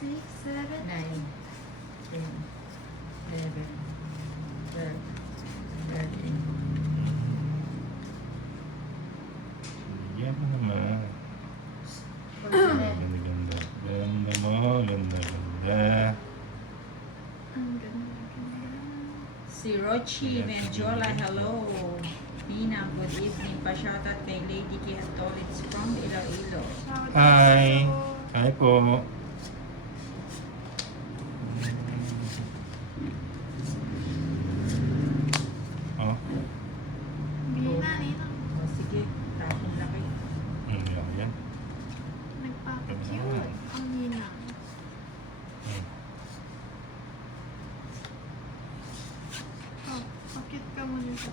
6, 7, 9, 10, 11, 12, 13. Yan mo naman. Ganda, ganda. Ganda mo, ganda, ganda. Ang ganda, ganda. Si Rochi Menjola, hello. Nina, good evening. Pa-shoutout kay Lady Kihatolits from Iloilo. Shout out Hi. sa'yo. Hi po. Oh, Bina, Nina. O sige, tapon laki. yan, yan. Nagpapakute. Ang Nina. Oh, pakit ka muna siya.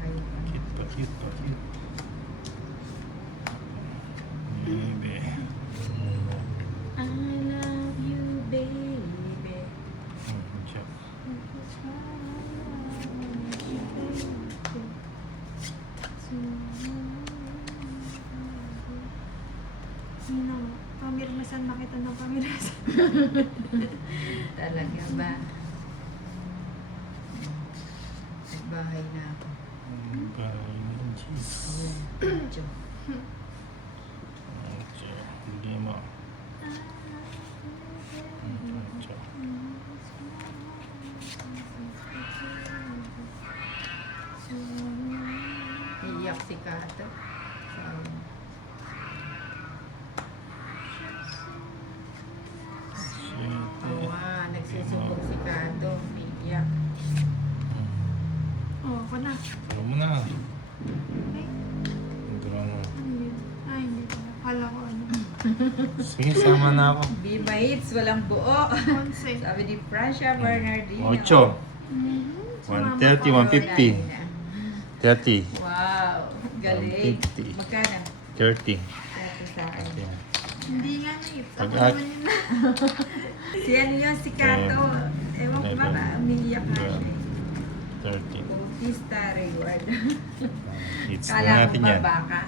Ayun. Pakit, pakit, pakit. Baby. I love you, baby. Siya. Nina, pamirmasan makita ng pamirmasan. Talaga ba? Nagbahay na ako. Parang yung cheese. Ayan, medyo. Siya. Hindi mo. Siya. Iiyak si Kato. So, awa, nagsusumbong si Kato. Iiyak. Oh, ako na. Pero mo na. Ay, Pero mo. ano yun? Ay, hindi pala. Kala ko ano. Sige, sama na ako. Be mates, walang buo. Onse. Sabi ni Francia Bernardino. 8. Mhm. 130, Oh, 150. dahil na. 30. Wow, galing. 150. Magkano? 30. Ito sa akin. Okay. Hindi nga na eh. Ako Pag-ak- naman yun na. Si ano yun, si Kato. Ewan ko ba, umiiyak na siya. 30. Bautista reward. Hits na Kala ko natin yan. baba ka.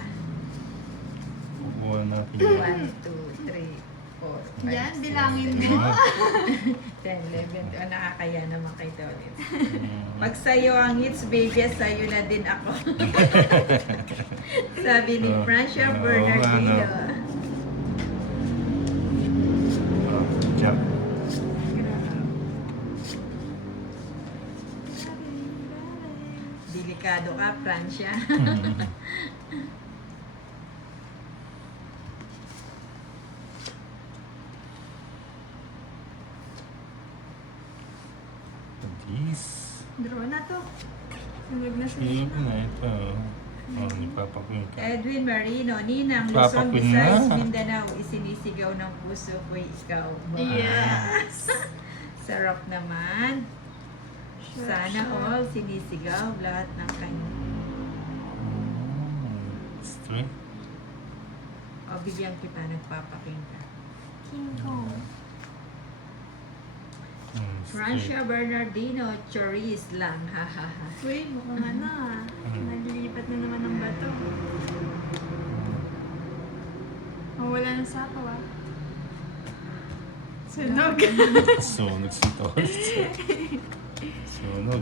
Kukuha natin yan. 1, 2, 3, 4, 5, Yan, bilangin mo. 10, 11. O, nakakaya naman kay Tolit. Mm. Pag sa'yo ang hits, baby, sa'yo na din ako. Sabi ni Oh, Francia oo, Bernardino. Oh, Jack. Delikado ka, Francia. This. Draw na to. Sunog na sa Sige Nina. na ito. Oh, nipapakuin ka. Edwin Marino, Ninang, Papa Luzon, Queen Visayas, na. Mindanao, isinisigaw ng puso ko ikaw. Ba? Yes. Sarap naman. Sana all sinisigaw lahat ng kanya. Straight. O, bigyan kita, nagpapaking ka. King Kong. Francia Bernardino, Choris lang, ha ha ha. Uy, mukhang ano ah. Naglilipat na naman ng bato. Mawala ng sapaw ah. Sunog. Sunog si Torres. Sunog.